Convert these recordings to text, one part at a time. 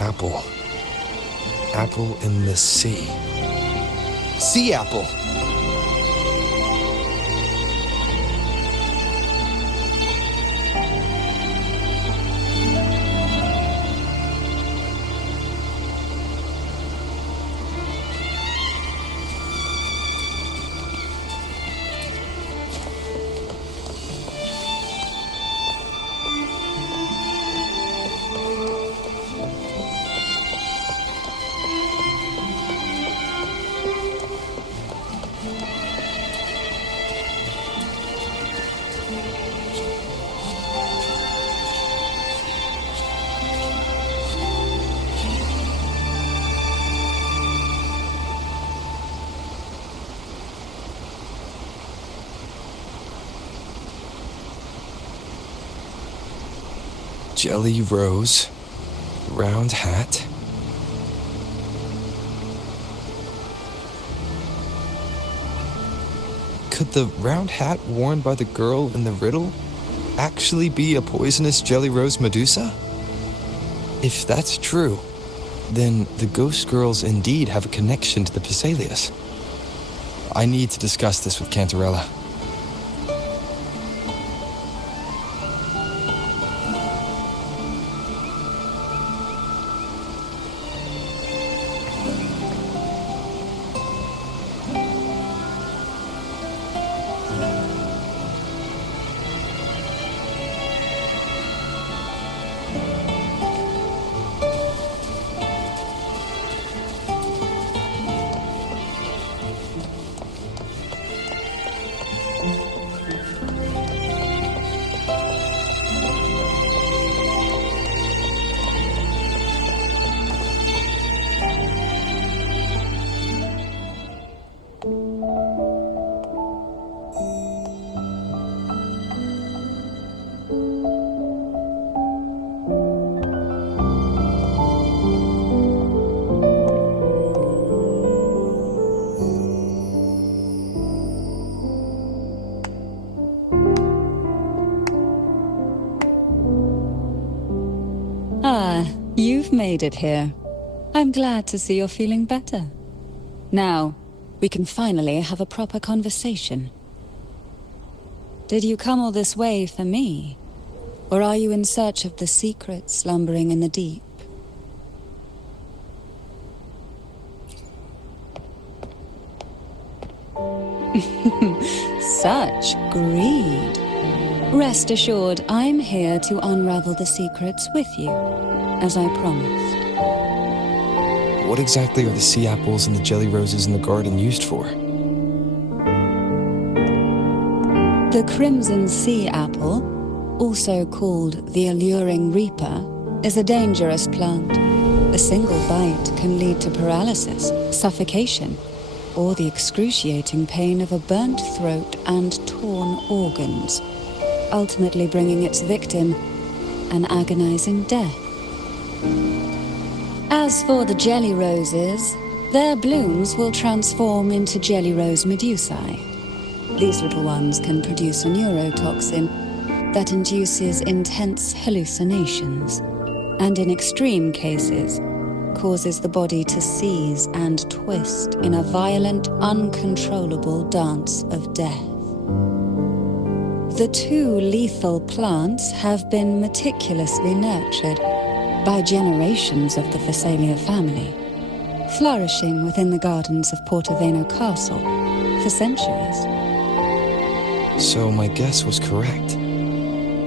Apple. Apple in the sea. Sea apple! Jelly rose, round hat. Could the round hat worn by the girl in the riddle actually be a poisonous jelly rose Medusa? If that's true, then the ghost girls indeed have a connection to the Phasaelius. I need to discuss this with Cantarella. You've made it here. I'm glad to see you're feeling better. Now, we can finally have a proper conversation. Did you come all this way for me? Or are you in search of the secret slumbering in the deep? Such greed. Rest assured, I'm here to unravel the secrets with you, as I promised. What exactly are the sea apples and the jelly roses in the garden used for? The crimson sea apple, also called the alluring reaper, is a dangerous plant. A single bite can lead to paralysis, suffocation, or the excruciating pain of a burnt throat and torn organs, ultimately bringing its victim an agonizing death. As for the jelly roses, their blooms will transform into jelly rose medusae. These little ones can produce a neurotoxin that induces intense hallucinations, and in extreme cases, causes the body to seize and twist in a violent, uncontrollable dance of death. The two lethal plants have been meticulously nurtured by generations of the Phasalia family, flourishing within the gardens of Portoveno Castle for centuries. So my guess was correct.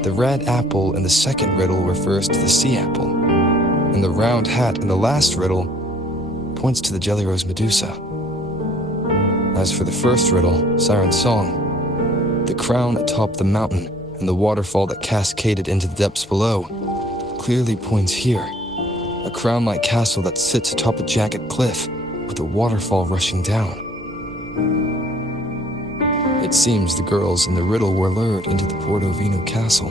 The red apple in the second riddle refers to the sea apple, and the round hat in the last riddle points to the jelly rose Medusa. As for the first riddle, Siren's Song, the crown atop the mountain and the waterfall that cascaded into the depths below clearly points here. A crown-like castle that sits atop a jagged cliff with a waterfall rushing down. It seems the girls in the riddle were lured into the Portoveno castle.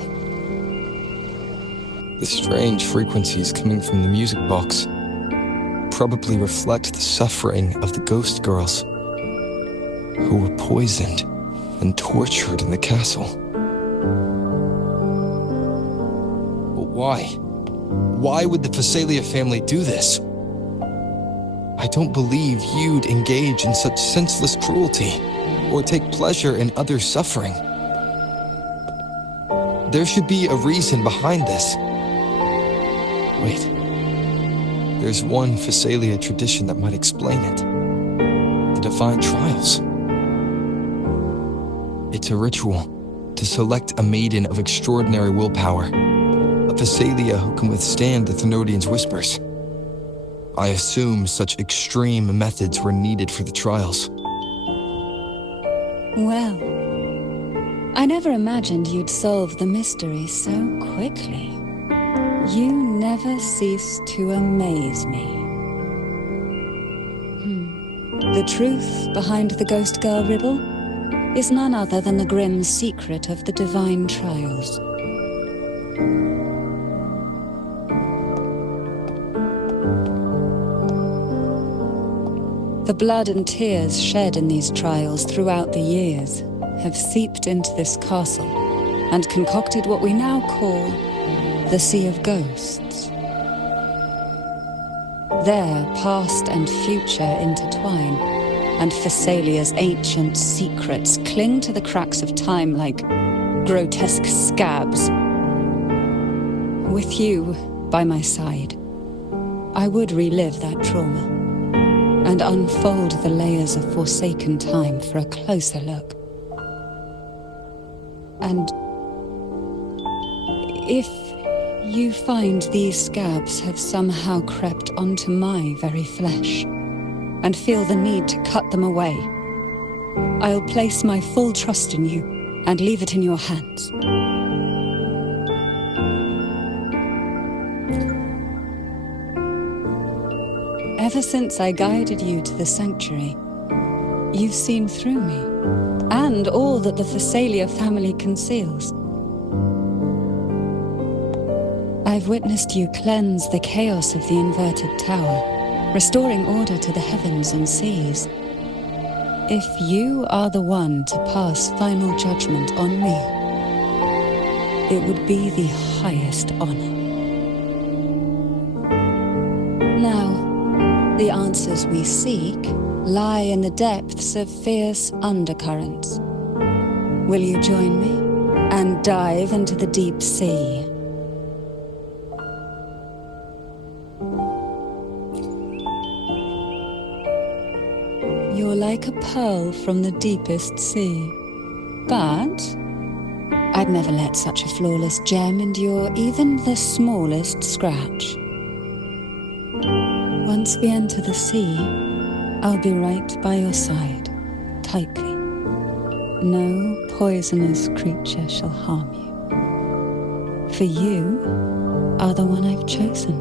The strange frequencies coming from the music box probably reflect the suffering of the ghost girls who were poisoned and tortured in the castle. But why? Why would the Phasalia family do this? I don't believe you'd engage in such senseless cruelty or take pleasure in others' suffering. There should be a reason behind this. Wait. There's one Phasalia tradition that might explain it. The Divine Trials. It's a ritual to select a maiden of extraordinary willpower, a Phasalia who can withstand the Thenodians' whispers. I assume such extreme methods were needed for the trials. Well, I never imagined you'd solve the mystery so quickly. You never cease to amaze me. The truth behind the Ghost Girl riddle is none other than the grim secret of the Divine Trials. The blood and tears shed in these trials throughout the years have seeped into this castle and concocted what we now call the Sea of Ghosts. There, past and future intertwine, and Phasalia's ancient secrets cling to the cracks of time like grotesque scabs. With you by my side, I would relive that trauma and unfold the layers of forsaken time for a closer look. And if you find these scabs have somehow crept onto my very flesh and feel the need to cut them away, I'll place my full trust in you and leave it in your hands. Ever since I guided you to the sanctuary, you've seen through me, and all that the Phasalia family conceals. I've witnessed you cleanse the chaos of the inverted tower, restoring order to the heavens and seas. If you are the one to pass final judgment on me, it would be the highest honor. Now, the answers we seek lie in the depths of fierce undercurrents. Will you join me and dive into the deep sea? You're like a pearl from the deepest sea, but I'd never let such a flawless gem endure even the smallest scratch. Once we enter the sea, I'll be right by your side, tightly. No poisonous creature shall harm you. For you are the one I've chosen.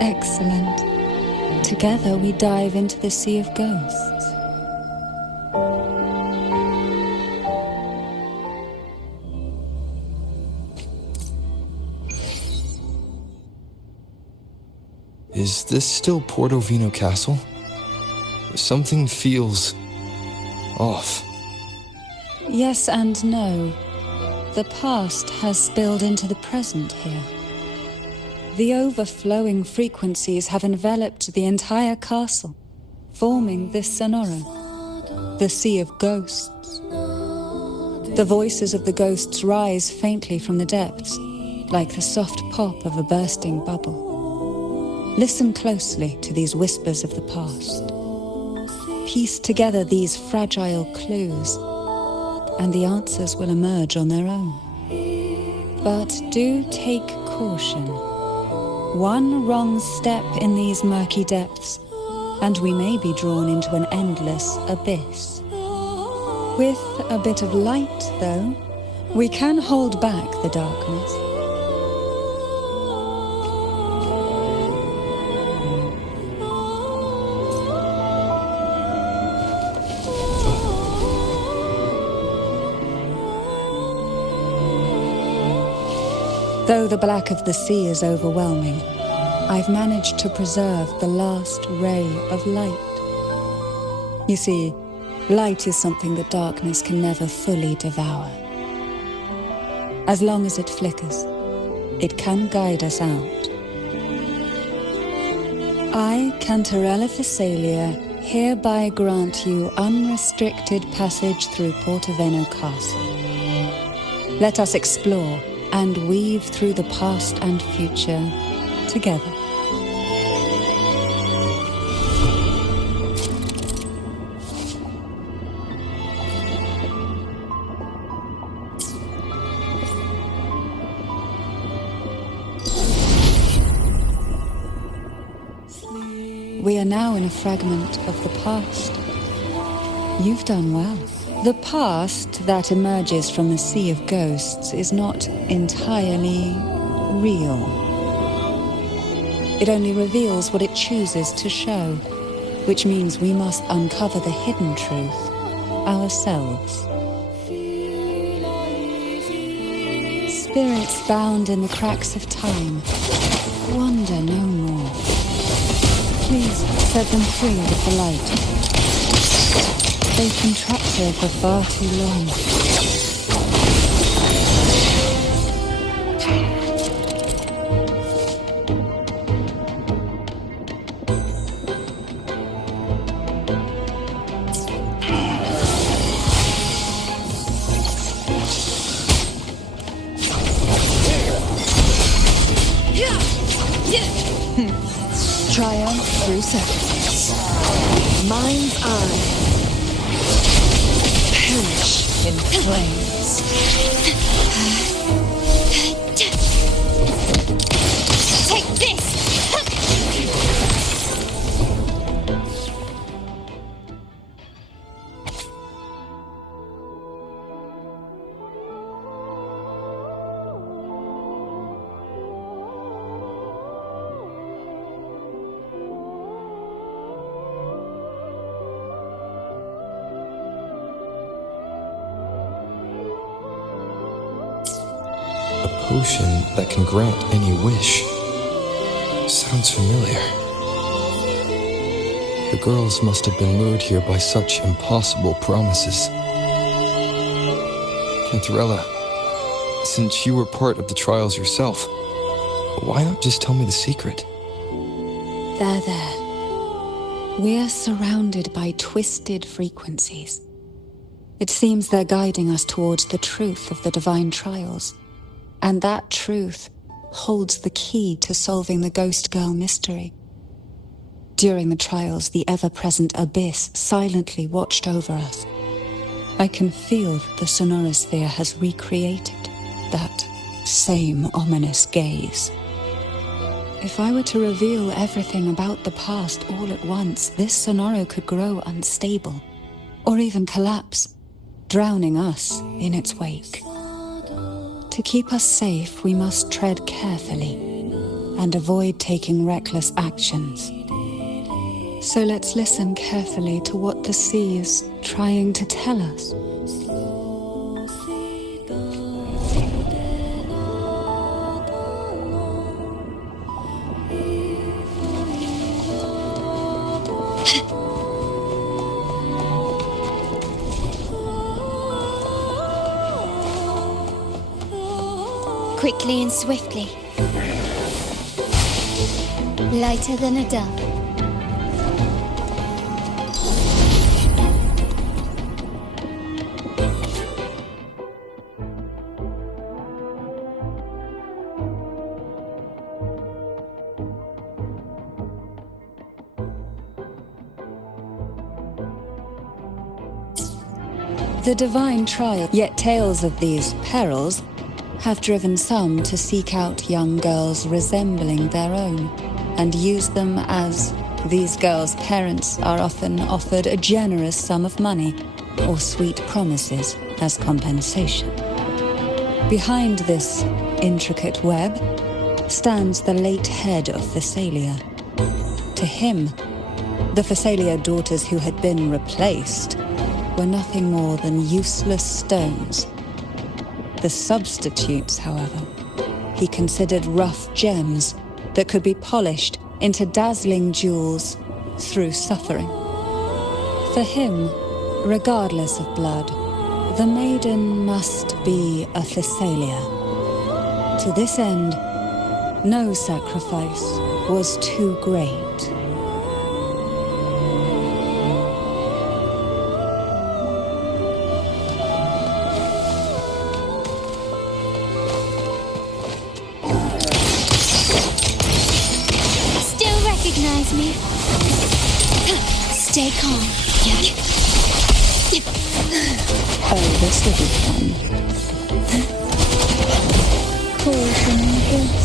Excellent. Together we dive into the Sea of Ghosts. Is this still Portovino Castle? Something feels off. Yes and no. The past has spilled into the present here. The overflowing frequencies have enveloped the entire castle, forming this sonoro, the Sea of Ghosts. The voices of the ghosts rise faintly from the depths, like the soft pop of a bursting bubble. Listen closely to these whispers of the past. Piece together these fragile clues, and the answers will emerge on their own. But do take caution. One wrong step in these murky depths, and we may be drawn into an endless abyss. With a bit of light, though, we can hold back the darkness. Though the black of the sea is overwhelming, I've managed to preserve the last ray of light. You see, Light is something that darkness can never fully devour. As long as it flickers, it can guide us out. I, Cantarella Thessalia, hereby grant you unrestricted passage through Portoveno Castle. Let us explore and weave through the past and future together. We are now in a fragment of the past. You've done well. The past that emerges from the sea of ghosts is not entirely real. It only reveals what it chooses to show, which means we must uncover the hidden truth ourselves. Spirits bound in the cracks of time, wander no more. Please set them free with the light. They've been trapped here for far too long. Triumph through sacrifice. Mind's eye. Perish in flames. Take this! A potion that can grant any wish. Sounds familiar. The girls must have been lured here by such impossible promises. Cantarella, since you were part of the trials yourself, why not just tell me the secret? There. We're surrounded by twisted frequencies. It seems they're guiding us towards the truth of the divine trials. And that truth holds the key to solving the Ghost Girl mystery. During the trials, the ever-present abyss silently watched over us. I can feel that the sonorosphere has recreated that same ominous gaze. If I were to reveal everything about the past all at once, this sonoro could grow unstable, or even collapse, drowning us in its wake. To keep us safe, we must tread carefully and avoid taking reckless actions. So let's listen carefully to what the sea is trying to tell us. Quickly and swiftly. Lighter than a dove. The divine trial, yet tales of these perils have driven some to seek out young girls resembling their own and use them as these girls' parents are often offered a generous sum of money or sweet promises as compensation. Behind this intricate web stands the late head of Thessalia. To him, the Thessalia daughters who had been replaced were nothing more than useless stones. The substitutes, however, he considered rough gems that could be polished into dazzling jewels through suffering. For him, Regardless of blood, the maiden must be a Thessalia. To this end, no sacrifice was too great. Still recognize me? Stay calm. Oh, this will be fun. Poison this.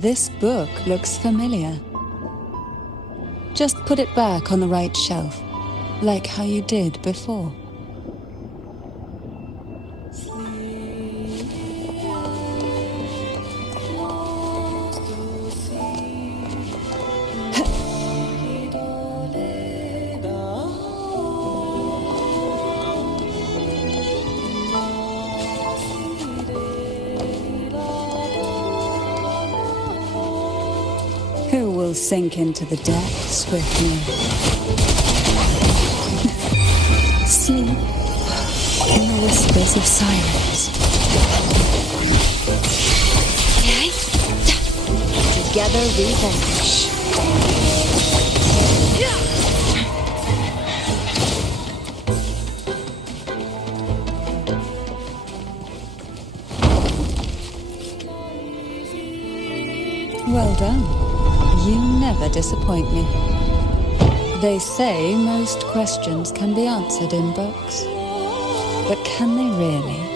This book looks familiar. Just put it back on the right shelf, like how you did before. Who will sink into the depths with me? Sleep in the whispers of silence. Together we vanish. Well done. You never disappoint me. They say most questions can be answered in books. But can they really?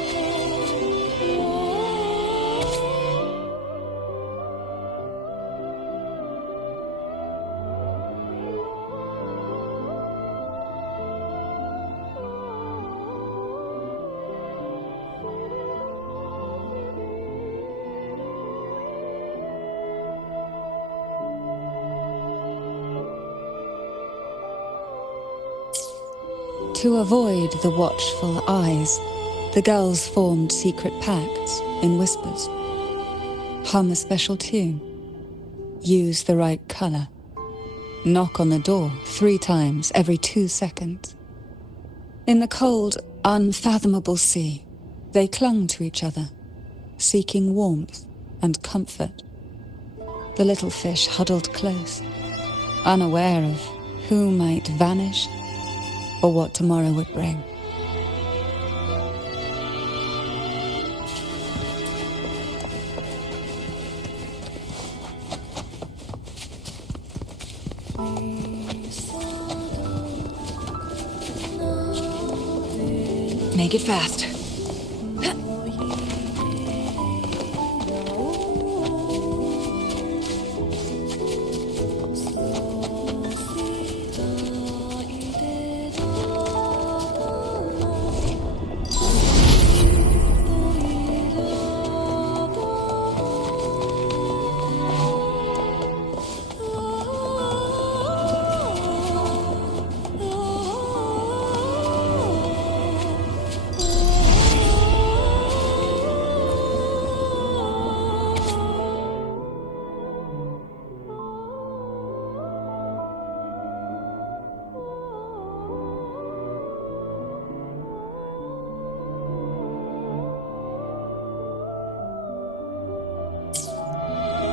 To avoid the watchful eyes, the girls formed secret pacts in whispers. Hum a special tune. Use the right color. Knock on the door 3 times every 2 seconds. In the cold, unfathomable sea, they clung to each other, seeking warmth and comfort. The little fish huddled close, unaware of who might vanish or what tomorrow would bring. Make it fast.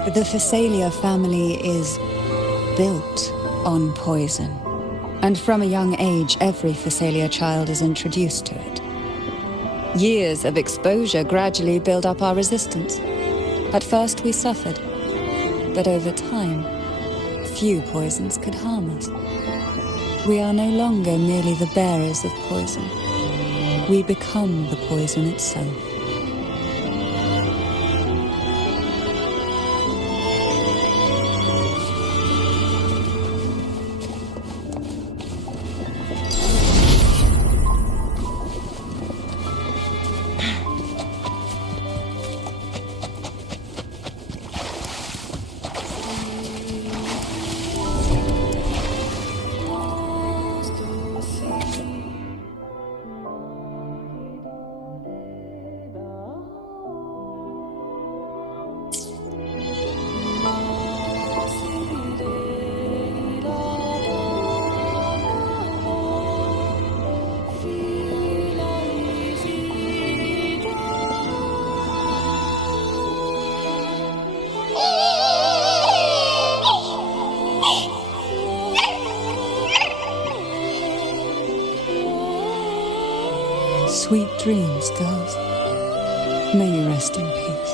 The Thessalia family is built on poison. And from a young age, every Thessalia child is introduced to it. Years of exposure gradually build up our resistance. At first we suffered, but over time, few poisons could harm us. We are no longer merely the bearers of poison. we become the poison itself. Sweet dreams, girls. May you rest in peace.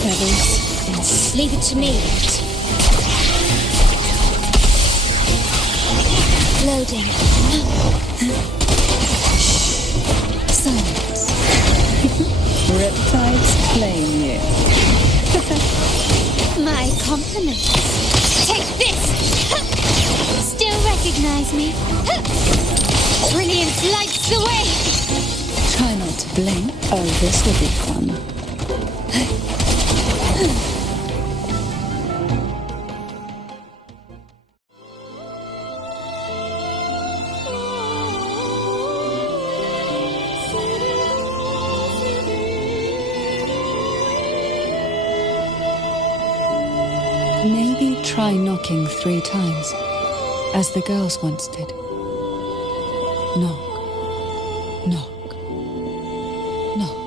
Feathers and Leave it to me. Loading. silence. Riptides claim you. My compliments. Take this! Still recognize me? Brilliance lights the way! Try not to blink. Oh, this will be fun. Maybe try knocking 3 times, as the girls once did. Knock, knock, knock.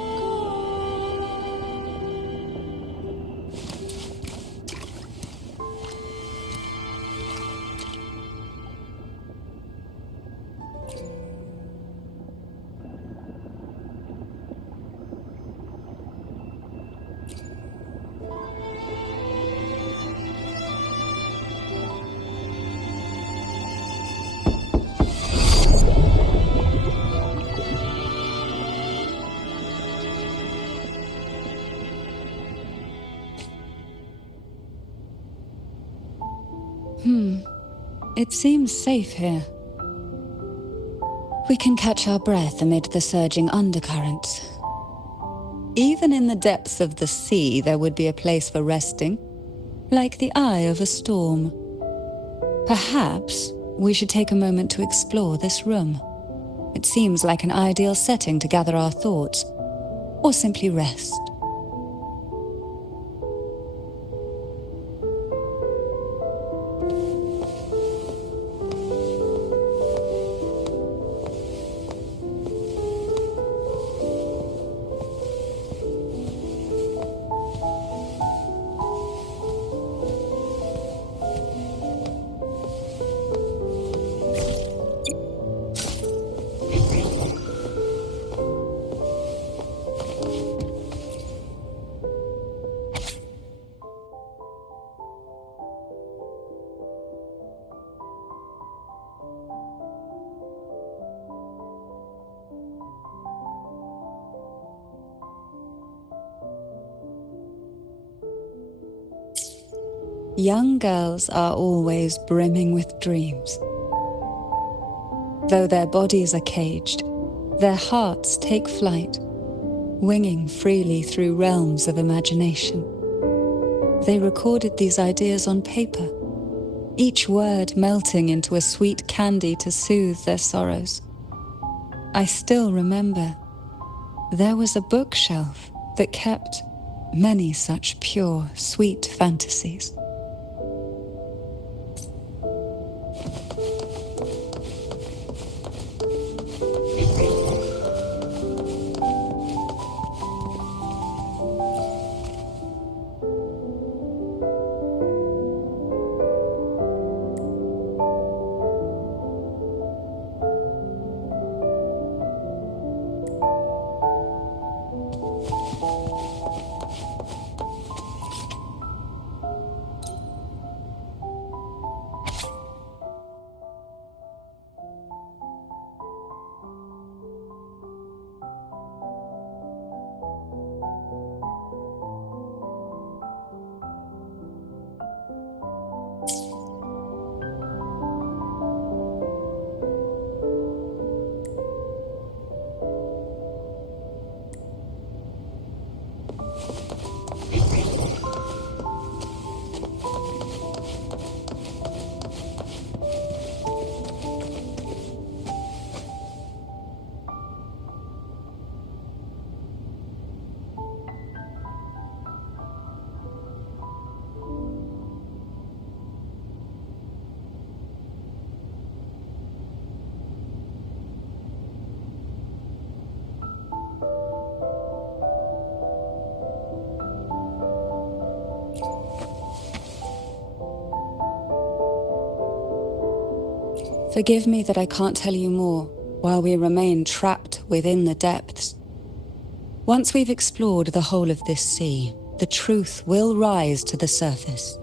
It seems safe here. We can catch our breath amid the surging undercurrents. Even in the depths of the sea, there would be a place for resting, like the eye of a storm. Perhaps we should take a moment to explore this room. It seems like an ideal setting to gather our thoughts, or simply rest. Young girls are always brimming with dreams. Though their bodies are caged, their hearts take flight, winging freely through realms of imagination. They recorded these ideas on paper, each word melting into a sweet candy to soothe their sorrows. I still remember there was a bookshelf that kept many such pure, sweet fantasies. Forgive me that I can't tell you more while we remain trapped within the depths. Once we've explored the whole of this sea, the truth will rise to the surface.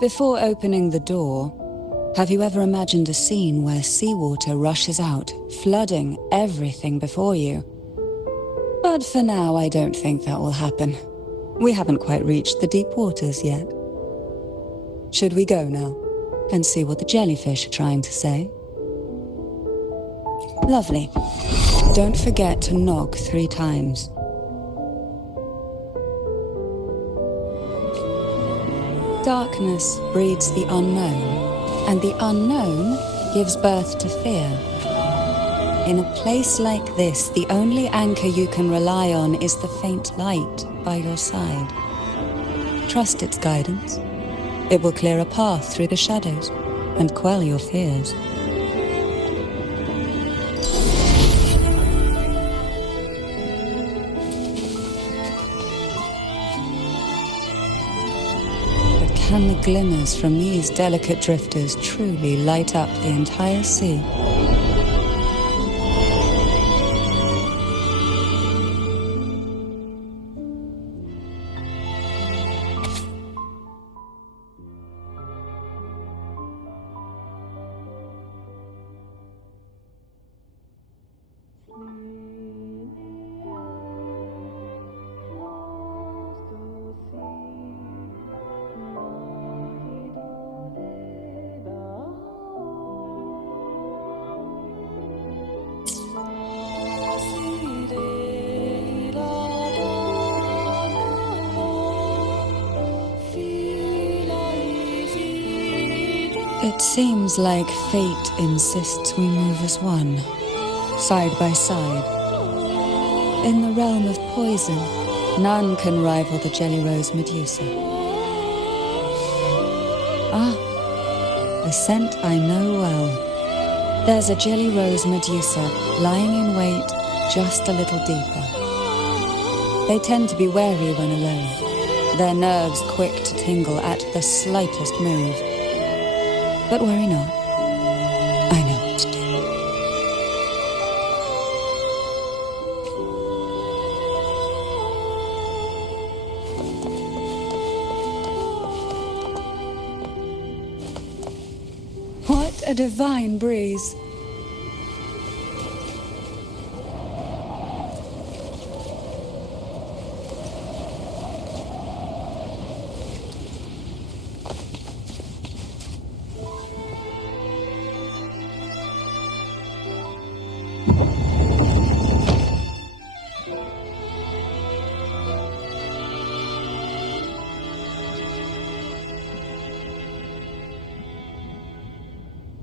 Before opening the door, have you ever imagined a scene where seawater rushes out, flooding everything before you? But for now, I don't think that will happen. We haven't quite reached the deep waters yet. Should we go now and see what the jellyfish are trying to say? Lovely. Don't forget to knock 3 times. Darkness breeds the unknown, and the unknown gives birth to fear. In a place like this, the only anchor you can rely on is the faint light by your side. Trust its guidance. It will clear a path through the shadows and quell your fears. Can the glimmers from these delicate drifters truly light up the entire sea? It seems like fate insists we move as one, side by side. In the realm of poison, none can rival the Jellyrose Medusa. Ah, a scent I know well. There's a Jellyrose Medusa lying in wait just a little deeper. They tend to be wary when alone, their nerves quick to tingle at the slightest move. But worry not. I know what to do. What a divine breeze.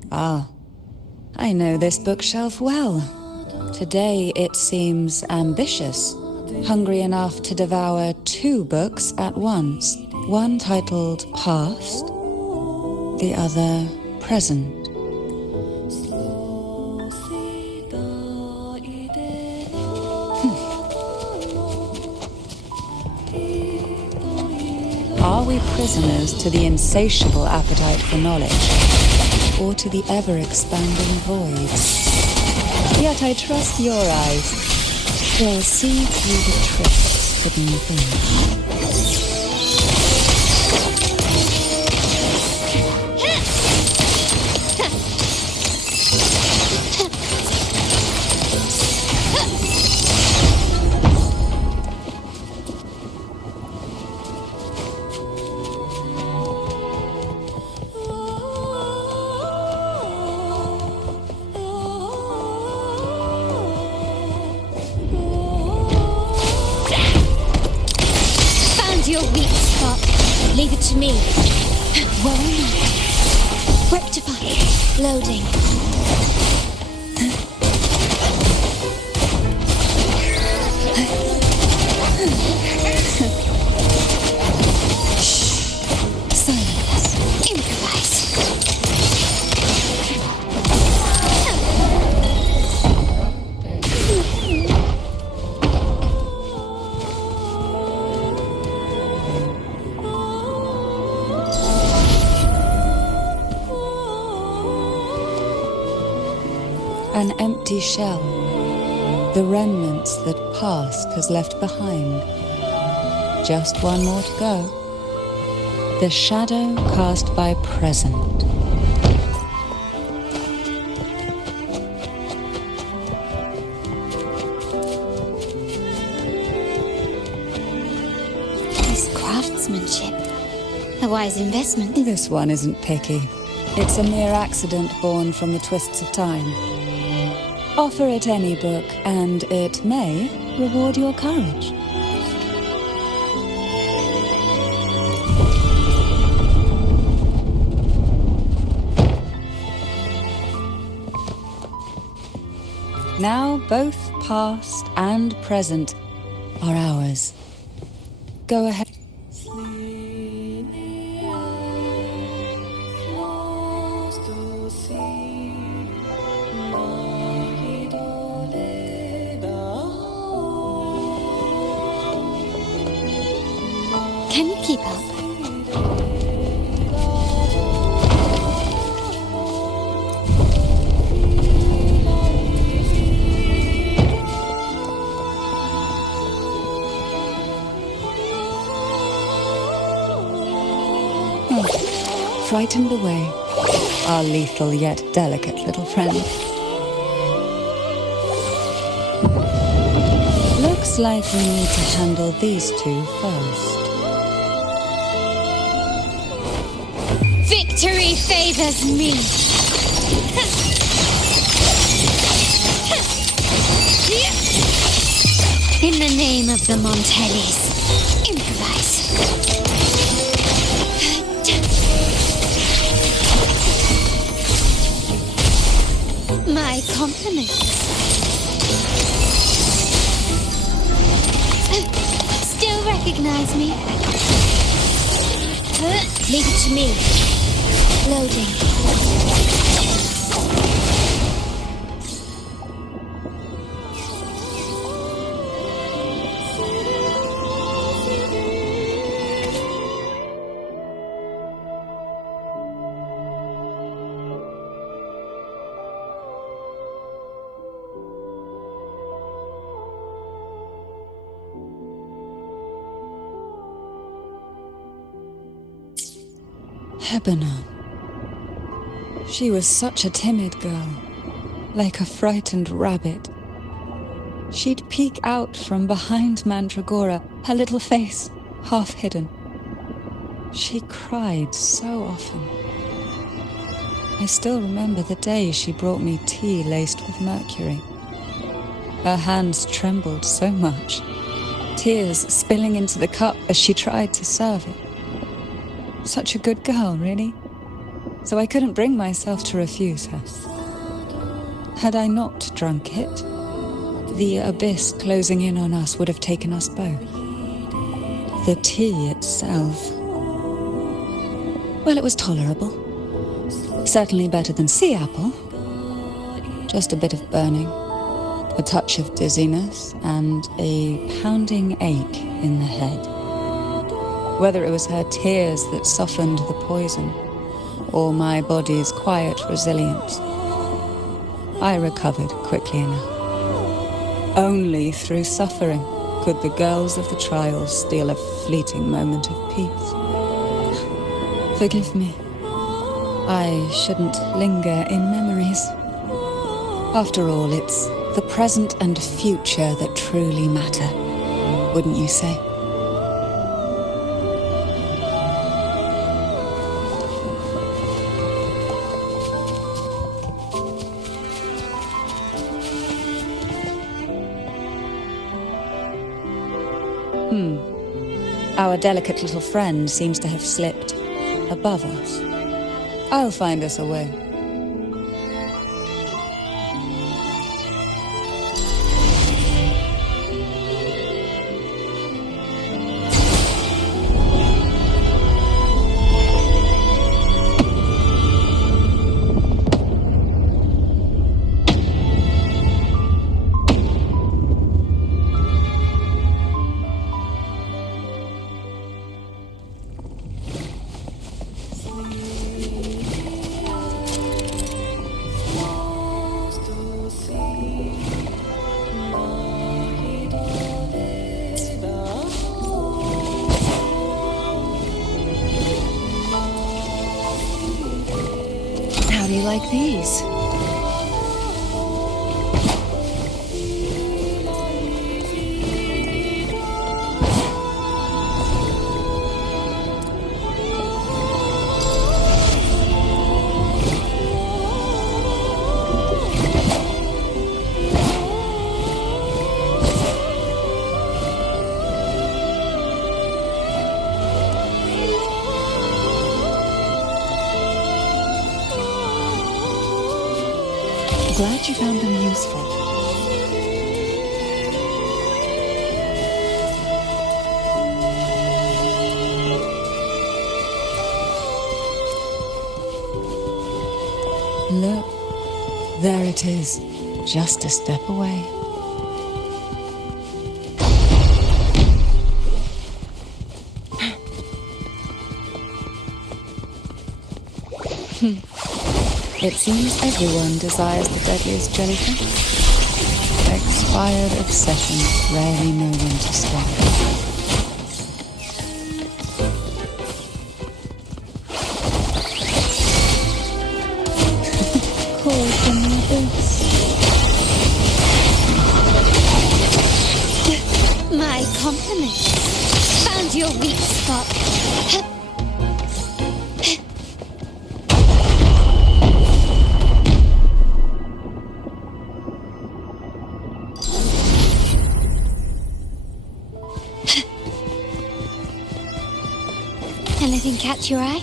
Ah, I know this bookshelf well. Today it seems ambitious, hungry enough to devour 2 books at once. One titled Past, the other Present. Are we prisoners to the insatiable appetite for knowledge, or to the ever-expanding voids? Yet I trust your eyes. They'll see through the tricks hidden within. Your weak spot. Leave it to me. Worry not. Rectify. Loading. Shh. Silence. Improvise. An empty shell. The remnants that past has left behind. Just one more to go. The shadow cast by present. This craftsmanship. A wise investment. This one isn't picky. It's a mere accident born from the twists of time. Offer it any book, and it may reward your courage. Now both past and present are ours. Go ahead. Can you keep up? Frightened away, our lethal yet delicate little friend. Looks like we need to handle these two first. Victory favors me! In the name of the Montellis, improvise. My compliments. Still recognize me? Leave it to me. Loading. Hebona. She was such a timid girl, like a frightened rabbit. She'd peek out from behind Mandragora, her little face half hidden. She cried so often. I still remember the day she brought me tea laced with mercury. Her hands trembled so much, tears spilling into the cup as she tried to serve it. Such a good girl, really. So I couldn't bring myself to refuse her. Had I not drunk it, the abyss closing in on us would have taken us both. The tea itself, well, it was tolerable. Certainly better than sea apple. Just a bit of burning, a touch of dizziness, and a pounding ache in the head. Whether it was her tears that softened the poison, or my body's quiet resilience, I recovered quickly enough. Only through suffering could the girls of the trials steal a fleeting moment of peace. Forgive me. I shouldn't linger in memories. After all, it's the present and future that truly matter, wouldn't you say? Our delicate little friend seems to have slipped above us. I'll find us a way. like these? Glad you found them useful. Look, there it is, just a step away. It seems everyone desires the deadliest jellyfish. Expired obsessions rarely know when to stop. Call from the abyss. My compliments. Found your weak spot. Anything catch your eye?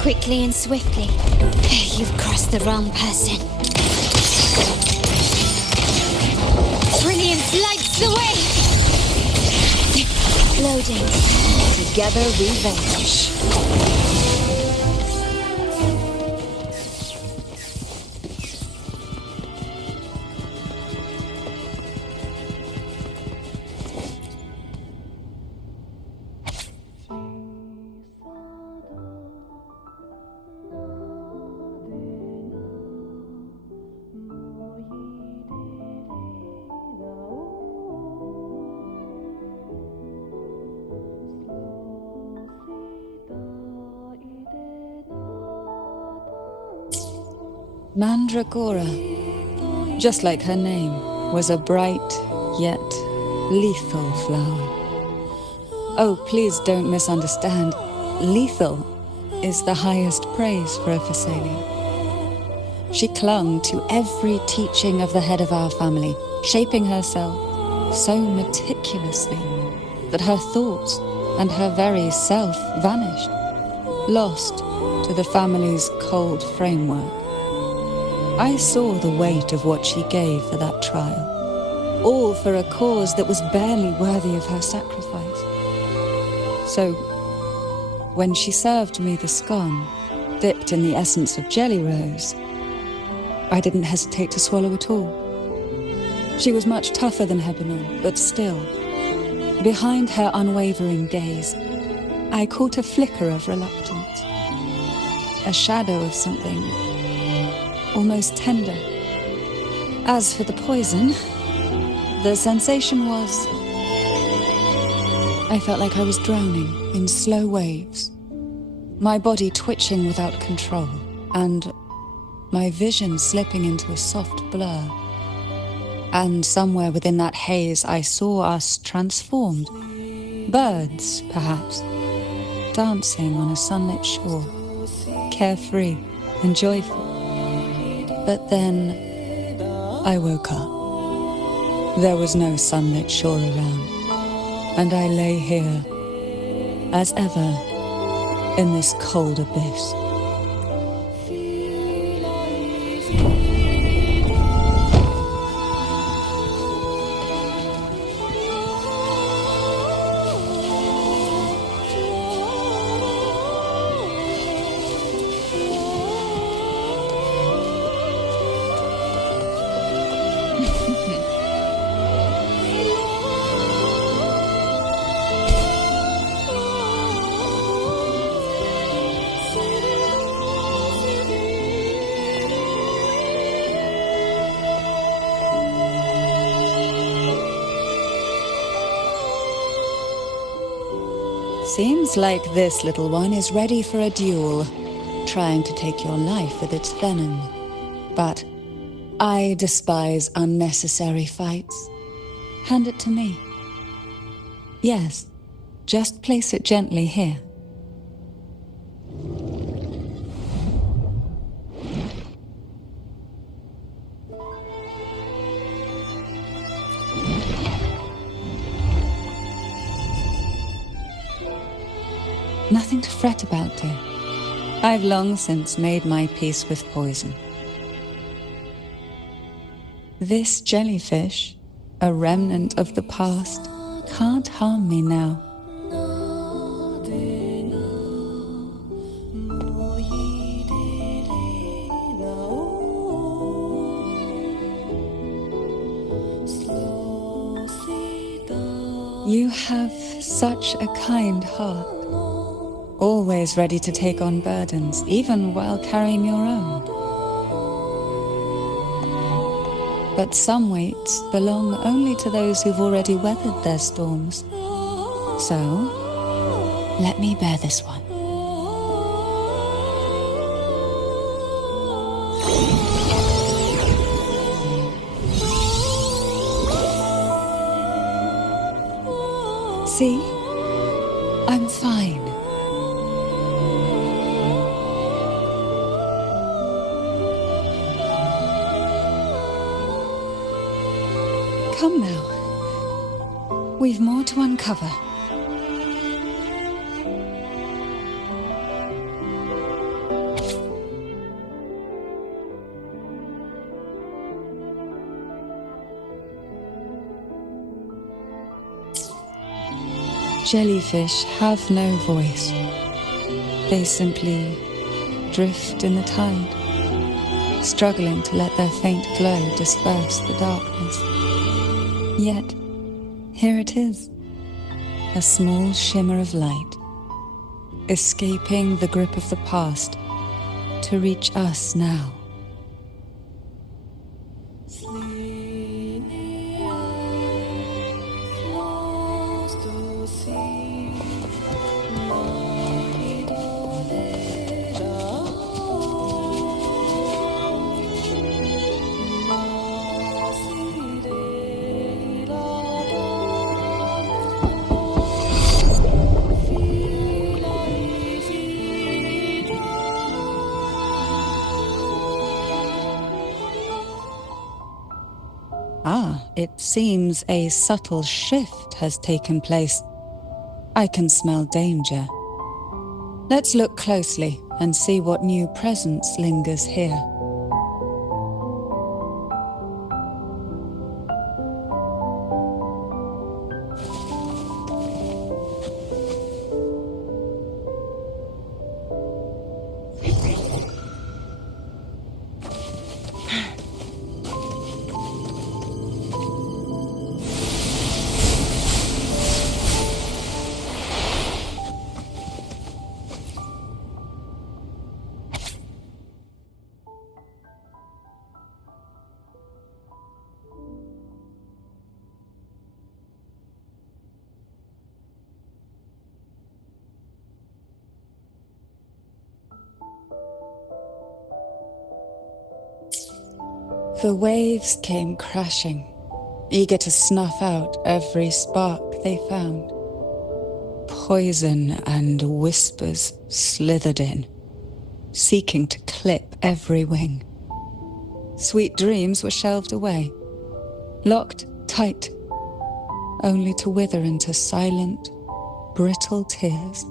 Quickly and swiftly. You've crossed the wrong person. Brilliance lights the way! Loading. Together we vanish. Mandragora, just like her name, was a bright yet lethal flower. Oh, please don't misunderstand. Lethal is the highest praise for a Phasalia. She clung to every teaching of the head of our family, shaping herself so meticulously that her thoughts and her very self vanished, lost to the family's cold framework. I saw the weight of what she gave for that trial, all for a cause that was barely worthy of her sacrifice. So, when she served me the scone, dipped in the essence of jelly rose, I didn't hesitate to swallow at all. She was much tougher than Hebanon, but still, behind her unwavering gaze, I caught a flicker of reluctance, a shadow of something almost tender. As for the poison, the sensation was... I felt like I was drowning in slow waves, my body twitching without control, and my vision slipping into a soft blur. And somewhere within that haze, I saw us transformed. Birds, perhaps, dancing on a sunlit shore, carefree and joyful. But then I woke up. There was no sunlit shore around, and I lay here, as ever, in this cold abyss. Seems like this little one is ready for a duel, trying to take your life with its venom. But I despise unnecessary fights. Hand it to me. Yes, just place it gently here. Nothing to fret about, dear. I've long since made my peace with poison. This jellyfish, a remnant of the past, can't harm me now. You have such a kind heart, always ready to take on burdens, even while carrying your own. But some weights belong only to those who've already weathered their storms. So, let me bear this one. See? I'm fine. Come now. We've more to uncover. Jellyfish have no voice. They simply drift in the tide, struggling to let their faint glow disperse the darkness. Yet, here it is, a small shimmer of light, escaping the grip of the past to reach us now. It seems a subtle shift has taken place. I can smell danger. Let's look closely and see what new presence lingers here. The waves came crashing, eager to snuff out every spark they found. Poison and whispers slithered in, seeking to clip every wing. Sweet dreams were shelved away, locked tight, only to wither into silent, brittle tears.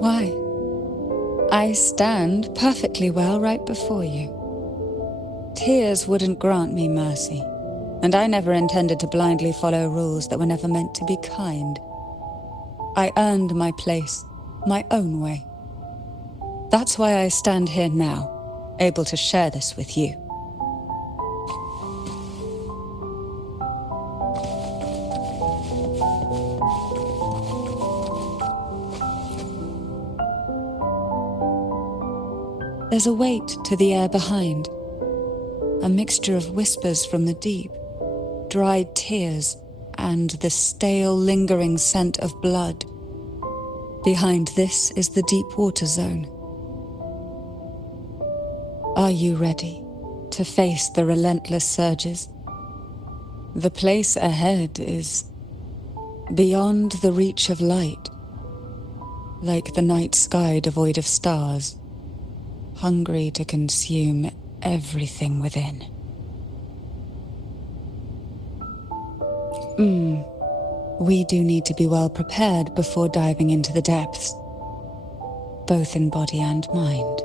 Why? I stand perfectly well right before you. Tears wouldn't grant me mercy, and I never intended to blindly follow rules that were never meant to be kind. I earned my place, my own way. That's why I stand here now, able to share this with you. There's a weight to the air behind, a mixture of whispers from the deep, dried tears, and the stale, lingering scent of blood. Behind this is the deep water zone. Are you ready to face the relentless surges? The place ahead is beyond the reach of light, like the night sky devoid of stars, hungry to consume everything within. We do need to be well prepared before diving into the depths, both in body and mind.